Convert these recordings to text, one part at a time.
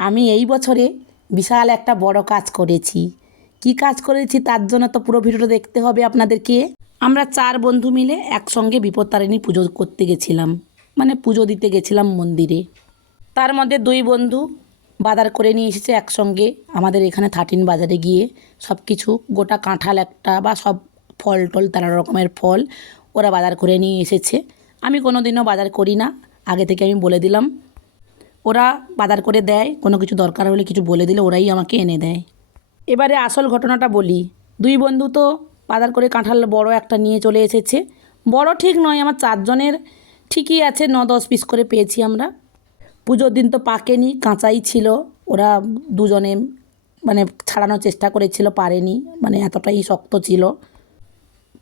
আমি এই বছরে বিশাল একটা বড় কাজ করেছি। কি কাজ করেছি তার জন্য তো পুরো ভিডিওটা দেখতে হবে আপনাদেরকে। আমরা চার বন্ধু মিলে একসঙ্গে বিপত্তারিণী পুজো করতে গেছিলাম। মানে পুজো দিতে গেছিলাম মন্দিরে। তার মধ্যে দুই বন্ধু বাজার করে নিয়ে এসেছে একসঙ্গে আমাদের এখানে থার্টিন বাজারে গিয়ে সব কিছু গোটা কাঁঠাল একটা বা সব ফল টল তেরো রকমের ফল ওরা বাজার করে নিয়ে এসেছে। আমি কোনো দিনও বাজার করি না। আগে থেকে আমি বলে দিলাম ওরা বাজার করে দেয়, কোনো কিছু দরকার হলে কিছু বলে দিলে ওরাই আমাকে এনে দেয়। এবারে আসল ঘটনাটা বলি। দুই বন্ধু তো বাজার করে কাঁঠাল বড় একটা নিয়ে চলে এসেছে। বড় ঠিক নয়, আমার চারজনের ঠিকই আছে ন দশ পিস করে পেয়েছি আমরা। পুজোর দিন তো পাকেনি, কাঁচাই ছিল। ওরা দুজনে মানে ছাড়ানোর চেষ্টা করেছিল, পারেনি। মানে এতটাই শক্ত ছিল।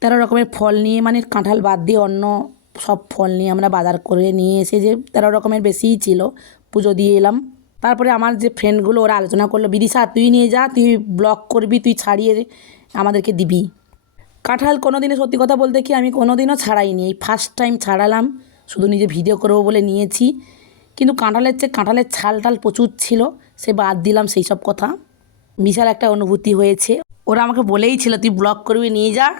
তেরো রকমের ফল নিয়ে মানে কাঁঠাল বাদ দিয়ে অন্য সব ফল নিয়ে আমরা বাজার করে নিয়ে এসে যে তেরো রকমের বেশিই ছিল। পুজো দিয়ে এলাম। তারপরে আমার যে ফ্রেন্ডগুলো ওরা আলোচনা করল বিদিশা তুই নিয়ে যা, তুই ব্লগ করবি, তুই ছাড়িয়ে আমাদেরকে দিবি। কাঁঠাল কোনো দিনে সত্যি কথা বলতে কি, আমি কোনো দিনও ছাড়াইনি। এই ফার্স্ট টাইম ছাড়ালাম, শুধু নিজে ভিডিও করব বলে নিয়েছি। কিন্তু কাঁঠালের চেয়ে কাঁঠালের ছাল টাল প্রচুর ছিল, সে বাদ দিলাম সেই সব কথা। বিশাল একটা অনুভূতি হয়েছে। ওরা আমাকে বলেই ছিল, তুই ব্লগ করবি, নিয়ে যা।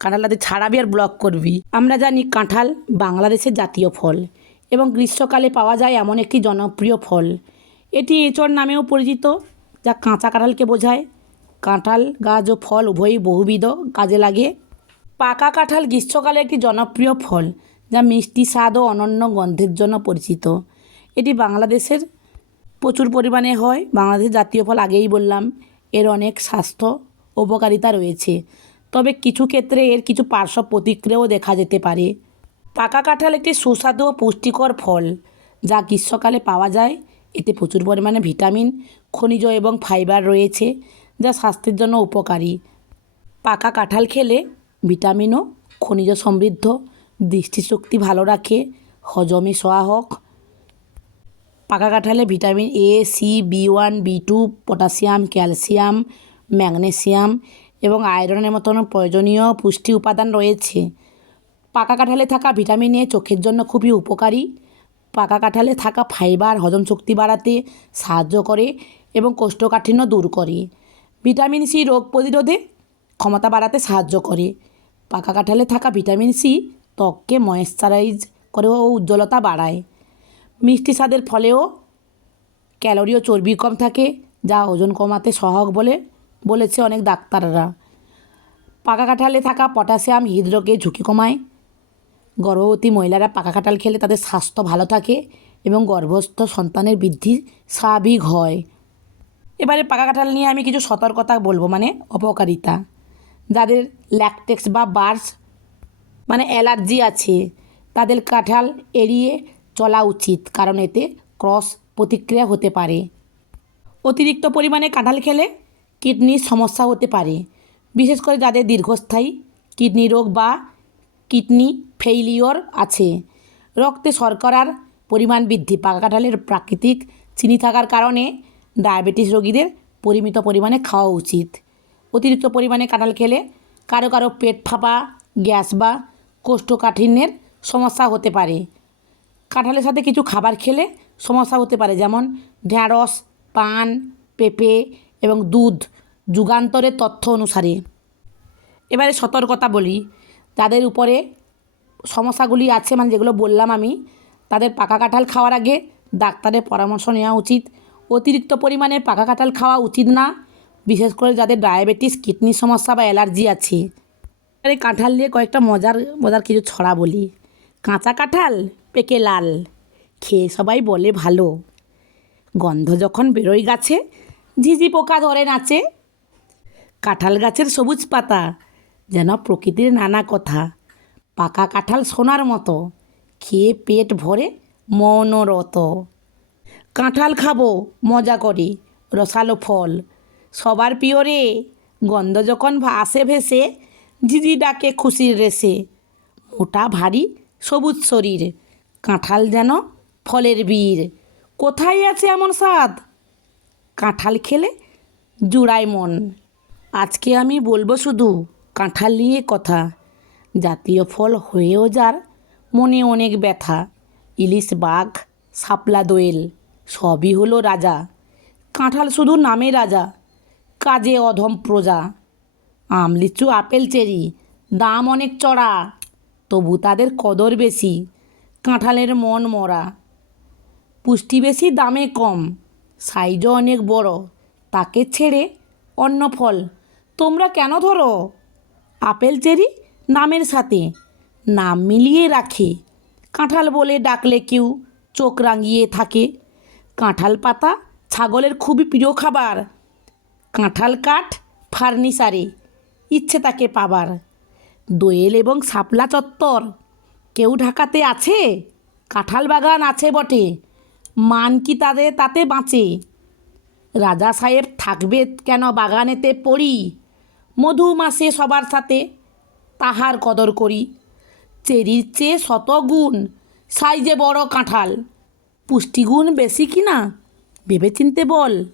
কাঁঠালটা তুই ছাড়াবি আর ব্লগ করবি। আমরা জানি কাঁঠাল বাংলাদেশের জাতীয় ফল। এবং গ্রীষ্মকালে পাওয়া যায় এমন একটি জনপ্রিয় ফল। এটি এঁচড় নামেও পরিচিত, যা কাঁচা কাঁঠালকে বোঝায়। কাঁঠাল, গাছ ও ফল উভয়ই বহুবিধ কাজে লাগে। পাকা কাঁঠাল গ্রীষ্মকালে একটি জনপ্রিয় ফল, যা মিষ্টি স্বাদ ও অনন্য গন্ধের জন্য পরিচিত। এটি বাংলাদেশের প্রচুর পরিমাণে হয়। বাংলাদেশের জাতীয় ফল আগেই বললাম, এর অনেক স্বাস্থ্য উপকারিতা রয়েছে। তবে কিছু ক্ষেত্রে এর কিছু পার্শ্ব প্রতিক্রিয়াও দেখা যেতে পারে। পাকা কাঁঠাল একটি সুস্বাদু ও পুষ্টিকর ফল, যা গ্রীষ্মকালে পাওয়া যায়। এতে প্রচুর পরিমাণে ভিটামিন, খনিজ এবং ফাইবার রয়েছে, যা স্বাস্থ্যের জন্য উপকারী। পাকা কাঁঠাল খেলে ভিটামিন ও খনিজ সমৃদ্ধ, দৃষ্টিশক্তি ভালো রাখে, হজমে সহায়ক। পাকা কাঁঠালে vitamin A C B one B two potassium, calcium, magnesium এবং আয়রনের মতন প্রয়োজনীয় পুষ্টি উপাদান রয়েছে। পাকা কাঁঠালে থাকা ভিটামিন এ চোখের জন্য খুবই উপকারী। পাকা কাঁঠালে থাকা ফাইবার হজম শক্তি বাড়াতে সাহায্য করে এবং কোষ্ঠকাঠিন্য দূর করে। ভিটামিন সি রোগ প্রতিরোধে ক্ষমতা বাড়াতে সাহায্য করে। পাকা কাঁঠালে থাকা ভিটামিন সি ত্বককে ময়েশ্চারাইজ করে ও উজ্জ্বলতা বাড়ায়। মিষ্টি স্বাদের ফলেও ক্যালোরি ও চর্বি কম থাকে, যা ওজন কমাতে সহায়ক বলে বলেছে অনেক ডাক্তাররা। পাকা কাঁঠালে থাকা পটাশিয়াম হৃদরোগের ঝুঁকি কমায়। গর্ভবতী মহিলারা পাকা কাঁঠাল খেলে তাদের স্বাস্থ্য ভালো থাকে এবং গর্ভস্থ সন্তানের বৃদ্ধি স্বাভাবিক হয়। এবারে পাকা কাঁঠাল নিয়ে আমি কিছু সতর্কতা বলব মানে অপকারিতা। যাদের ল্যাকটেক্স বা বার্স মানে অ্যালার্জি আছে, তাদের কাঁঠাল এড়িয়ে চলা উচিত, কারণ এতে ক্রস প্রতিক্রিয়া হতে পারে। অতিরিক্ত পরিমাণে কাঁঠাল খেলে কিডনির সমস্যা হতে পারে। বিশেষ করে যাদের দীর্ঘস্থায়ী কিডনি রোগ বা কিডনি ফেইলিওর আছে। রক্তে শর্করার পরিমাণ বৃদ্ধি। পাকা কাঁঠালের প্রাকৃতিক চিনি থাকার কারণে ডায়াবেটিস রোগীদের পরিমিত পরিমাণে খাওয়া উচিত। অতিরিক্ত পরিমাণে কাঁঠাল খেলে কারও কারও পেট ফাঁপা, গ্যাস বা কোষ্ঠকাঠিন্যের সমস্যা হতে পারে। কাঁঠালের সাথে কিছু খাবার খেলে সমস্যা হতে পারে, যেমন ঢ্যাঁড়স পান, পেঁপে এবং দুধ যুগান্তরের তথ্য অনুসারে। এবারে সতর্কতা বলি। যাদের উপরে সমস্যাগুলি আছে মানে যেগুলো বললাম আমি, তাদের পাকা কাঁঠাল খাওয়ার আগে ডাক্তারের পরামর্শ নেওয়া উচিত। অতিরিক্ত পরিমাণে পাকা কাঁঠাল খাওয়া উচিত না, বিশেষ করে যাদের ডায়াবেটিস, কিডনির সমস্যা বা অ্যালার্জি আছে। এই কাঁঠাল নিয়ে কয়েকটা মজার মজার কিছু ছড়া বলি। কাঁচা কাঁঠাল পেকে লাল, খেয়ে সবাই বলে ভালো। গন্ধ যখন বেরোয় গাছে, ঝিঝি পোকা ধরে নাচে। কাঁঠাল গাছের সবুজ পাতা যেন প্রকৃতির নানা কথা। পাকা কাঁঠাল সোনার মতো। খেয়ে পেট ভরে মনরত। কাঁঠাল খাব, মজা করে, রসালো ফল। সবার প্রিয় রে, গন্ধ যখন আসে ভেসে, ঝিঝি ডাকে খুশির রেসে। মোটা ভারী, সবুজ শরীর। কাঁঠাল যেন ফলের বীর। কোথায় আছে এমন স্বাদ? কাঁঠাল খেলে জুড়ায় মন। আজকে আমি বলব শুধু কাঁঠাল নিয়ে কথা। জাতীয় ফল হয়েও যার মনে অনেক ব্যথা। ইলিশ বাঘ, শাপলা দোয়েল, সবই হলো রাজা। কাঁঠাল শুধু নামে রাজা, কাজে অধম প্রজা। আম লিচু আপেল চেরি, দাম অনেক চড়া, তবু তাদের কদর বেশি, কাঁঠালের মন মরা। পুষ্টি বেশি, দামে কম, সাইজও অনেক বড়, তাকে ছেড়ে অন্য ফল। তোমরা কেন ধরো? আপেল চেরি নামের সাথে। নাম মিলিয়ে রাখে। কাঁঠাল বলে ডাকলে কেউ চোখ রাঙিয়ে থাকে। কাঁঠাল পাতা ছাগলের খুবই প্রিয় খাবার। কাঁঠাল কাঠ ফার্নিচারে ইচ্ছে তাকে পাবার। দোয়েল এবং শাপলা চত্বর। কেউ ঢাকাতে আছে? কাঁঠাল বাগান আছে বটে। মান কি তাদের তাতে বাঁচে? রাজা সাহেব, থাকবে কেন বাগানেতে পড়ি? মধু মাসে সবার সাথে তাহার কদর করি। চেরির চেয়ে শত গুণ সাইজে বড় কাঁঠাল। পুষ্টিগুণ বেশি কি না? ভেবেচিন্তে বল।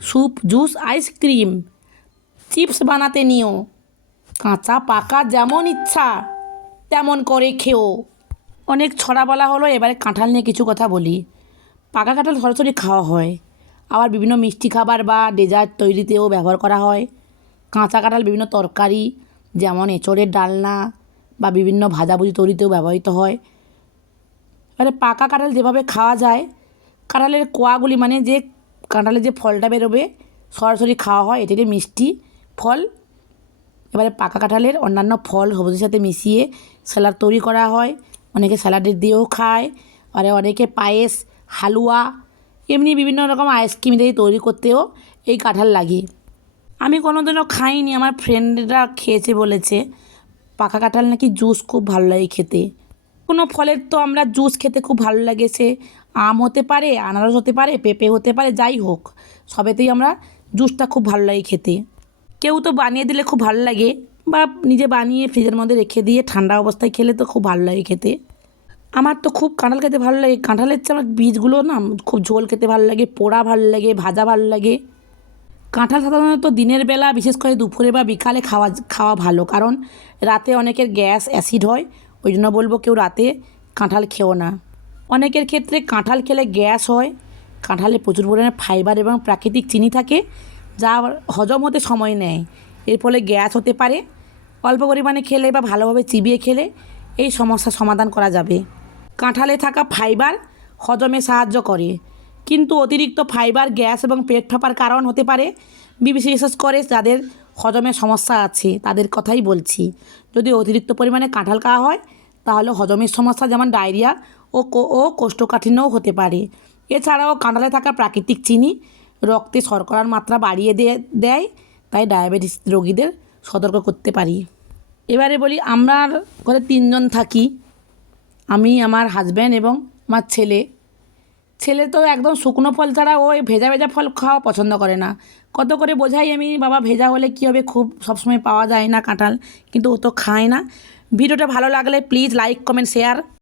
Soup, juice ice cream chips বানাতে নিও। কাঁচা পাকা যেমন ইচ্ছা, তেমন করে খেও। অনেক ছড়া বলা হলো, এবারে কাঁঠাল নিয়ে কিছু কথা বলি। পাকা কাঁঠাল সরাসরি খাওয়া হয়। আবার বিভিন্ন মিষ্টি খাবার বা ডেজার্ট তৈরিতেও ব্যবহার করা হয়। কাঁচা কাঁঠাল বিভিন্ন তরকারি, যেমন এঁচড়ের ডালনা বা বিভিন্ন ভাজাভুজি তৈরিতেও ব্যবহৃত হয়। এবারে পাকা কাঁঠাল যেভাবে খাওয়া যায়, কাঁঠালের কোয়াগুলি মানে যে কাঁঠালের যে ফলটা বেরোবে, সরাসরি খাওয়া হয়, এটি মিষ্টি ফল। এবারে পাকা কাঁঠালের অন্যান্য ফল সবজির সাথে মিশিয়ে স্যালাড তৈরি করা হয়। অনেকে স্যালাডের দিয়েও খায় আর অনেকে পায়েস, হালুয়া, এমনি বিভিন্ন রকম আইসক্রিম দিয়ে তৈরি করতেও এই কাঁঠাল লাগে। আমি কোনোদিনও খাইনি, আমার ফ্রেন্ডরা খেয়েছে বলেছে। পাকা কাঁঠাল নাকি জুস খুব ভালো লাগে খেতে। কোনো ফলের তো আমরা জুস খেতে খুব ভালো লাগে, সে আম হতে পারে, আনারস হতে পারে, পেঁপে হতে পারে, যাই হোক, সবেতেই আমরা জুসটা খুব ভালো লাগে খেতে। কেউ তো বানিয়ে দিলে খুব ভালো লাগে, বা নিজে বানিয়ে ফ্রিজের মধ্যে রেখে দিয়ে ঠান্ডা অবস্থায় খেলে তো খুব ভালো লাগে খেতে। আমার তো খুব কাঁঠাল খেতে ভালো লাগে, কাঁঠালের চেয়ে আমার বীজগুলো না খুব ঝোল খেতে ভালো লাগে, পোড়া ভালো লাগে, ভাজা ভালো লাগে। কাঁঠাল সাধারণত দিনের বেলা, বিশেষ করে দুপুরে বা বিকালে খাওয়া খাওয়া ভালো। কারণ রাতে অনেকের গ্যাস অ্যাসিড হয়, ওই জন্য বলব কেউ রাতে কাঁঠাল খেও না। অনেকের ক্ষেত্রে কাঁঠাল খেলে গ্যাস হয়, কাঁঠালে প্রচুর পরিমাণে ফাইবার এবং প্রাকৃতিক চিনি থাকে, যা হজম হতে সময় নেয়। এর ফলে গ্যাস হতে পারে, অল্প পরিমাণে খেলে বা ভালোভাবে চিবিয়ে খেলে এই সমস্যার সমাধান করা যাবে। কাঁঠালে থাকা ফাইবার হজমে সাহায্য করে। কিন্তু অতিরিক্ত ফাইবার, গ্যাস এবং পেট ফাঁপার কারণ হতে পারে। বিবিসি বিশেষ করে যাদের হজমের সমস্যা আছে তাদের কথাই বলছি। যদি অতিরিক্ত পরিমাণে কাঁঠাল খাওয়া হয়, তাহলে হজমের সমস্যা যেমন ডায়রিয়া ও ও কোষ্ঠকাঠিন্যও হতে পারে। এছাড়াও কাঁঠালে থাকা প্রাকৃতিক চিনি রক্তে শর্করার মাত্রা বাড়িয়ে দিয়ে দেয়, তাই ডায়াবেটিস রোগীদের সতর্ক করতে পারি। এবারে বলি, আমরা ঘরে তিনজন থাকি। আমি, আমার হাজব্যান্ড এবং আমার ছেলে। ছেলে তো একদম শুকনো ফল ছাড়া ও ভেজা ভেজা ফল খাওয়া পছন্দ করে না। কত করে বোঝাই আমি, বাবা, ভেজা হলে কী হবে? খুব সবসময় পাওয়া যায় না কাঁঠাল, কিন্তু ও তো খায় না। ভিডিওটা ভালো লাগলে প্লিজ লাইক কমেন্ট শেয়ার